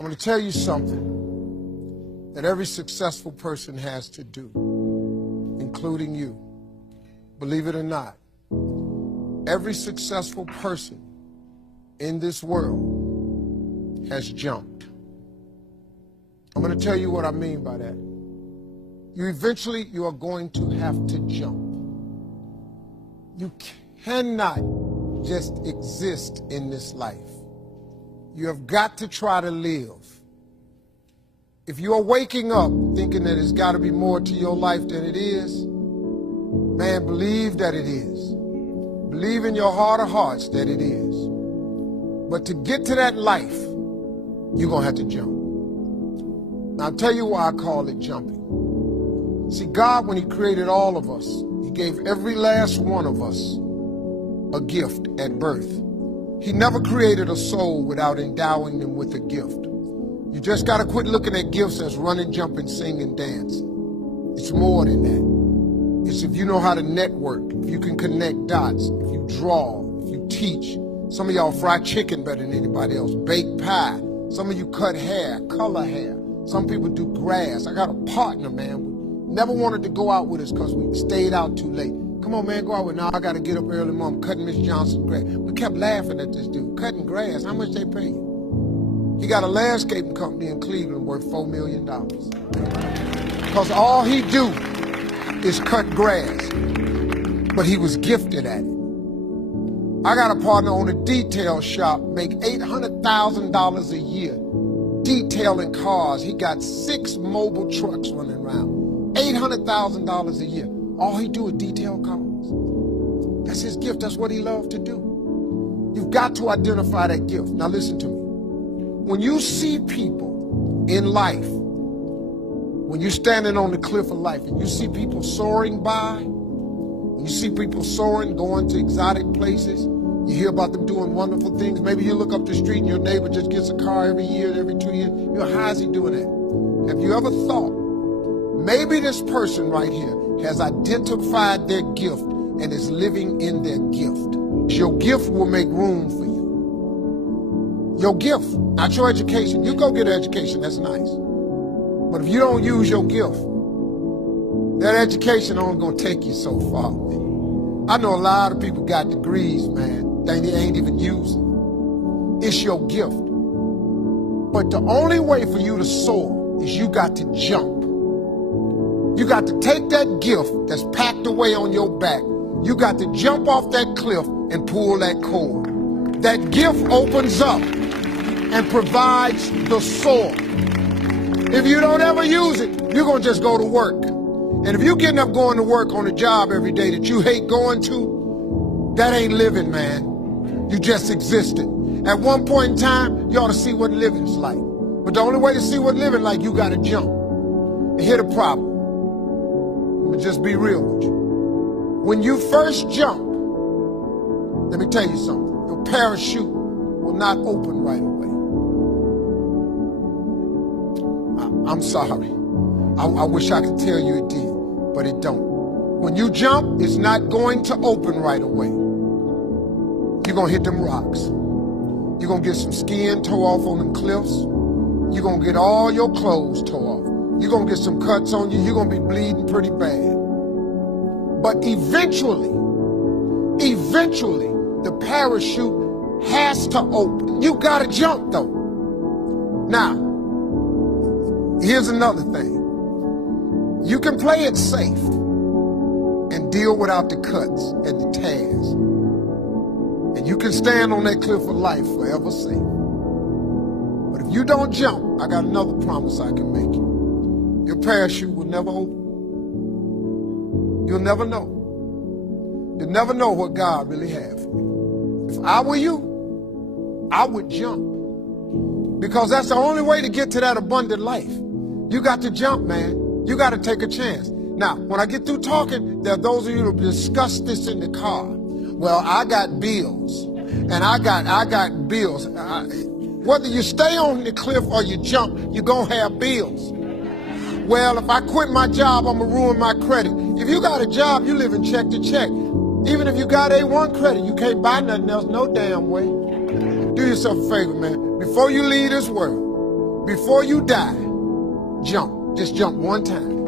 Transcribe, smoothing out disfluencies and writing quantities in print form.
I'm going to tell you something that every successful person has to do, including you. Believe it or not, every successful person in this world has jumped. I'm going to tell you what I mean by that. You are going to have to jump. You cannot just exist in this life. You have got to try to live. If you are waking up thinking that it's got to be more to your life than it is, man, believe that it is. Believe in your heart of hearts that it is. But to get to that life, you're going to have to jump. Now, I'll tell you why I call it jumping. See, God, when he created all of us, he gave every last one of us a gift at birth. He never created a soul without endowing them with a gift. You just got to quit looking at gifts as running, jumping, singing, dancing. It's more than that. It's if you know how to network, if you can connect dots, if you draw, if you teach. Some of y'all fry chicken better than anybody else, bake pie. Some of you cut hair, color hair. Some people do grass. I got a partner, man. Never wanted to go out with us because we stayed out too late. Come on, man, go out with me. Now I got to get up early, Mom, cutting Miss Johnson's grass. We kept laughing at this dude, cutting grass. How much they pay you? He got a landscaping company in Cleveland worth $4 million. Because all he do is cut grass. But he was gifted at it. I got a partner on a detail shop, make $800,000 a year detailing cars. He got 6 mobile trucks running around. $800,000 a year. All he do is detail cars. That's his gift. That's what he loves to do. You've got to identify that gift. Now listen to me. When you see people in life, when you're standing on the cliff of life and you see people soaring by, when you see people soaring, going to exotic places, you hear about them doing wonderful things. Maybe you look up the street and your neighbor just gets a car every year, every 2 years. You know, how is he doing that? Have you ever thought, maybe this person right here has identified their gift and is living in their gift? Your gift will make room for you. Your gift, not your education. You go get an education, that's nice. But if you don't use your gift, that education only gonna take you so far. I know a lot of people got degrees, man, they ain't even using. It's your gift. But the only way for you to soar is you got to jump. You got to take that gift that's packed away on your back. You got to jump off that cliff and pull that cord. That gift opens up and provides the soar. If you don't ever use it, you're going to just go to work. And if you're getting up going to work on a job every day that you hate going to, that ain't living, man. You just existed. At one point in time, you ought to see what living's like. But the only way to see what living like, you got to jump. And here's the problem. I'm gonna just be real with you. When you first jump, let me tell you something. Your parachute will not open right away. I'm sorry. I wish I could tell you it did, but it don't. When you jump, it's not going to open right away. You're gonna hit them rocks. You're gonna get some skin tore off on them cliffs. You're gonna get all your clothes tore off. You're gonna get some cuts on you. You're gonna be bleeding pretty bad. But eventually, the parachute has to open. You gotta jump though. Now, here's another thing. You can play it safe and deal without the cuts and the tears. And you can stand on that cliff of life forever safe. But if you don't jump, I got another promise I can make you. Your parachute will never open. You'll never know. You'll never know what God really has for you. If I were you, I would jump. Because that's the only way to get to that abundant life. You got to jump, man. You got to take a chance. Now, when I get through talking, there are those of you who discuss this in the car. Well, I got bills, and I got bills. Whether you stay on the cliff or you jump, you're going to have bills. Well, if I quit my job, I'm going to ruin my credit. If you got a job, you live in check to check. Even if you got A1 credit, you can't buy nothing else no damn way. Do yourself a favor, man. Before you leave this world, Before you die, jump. Just jump one time.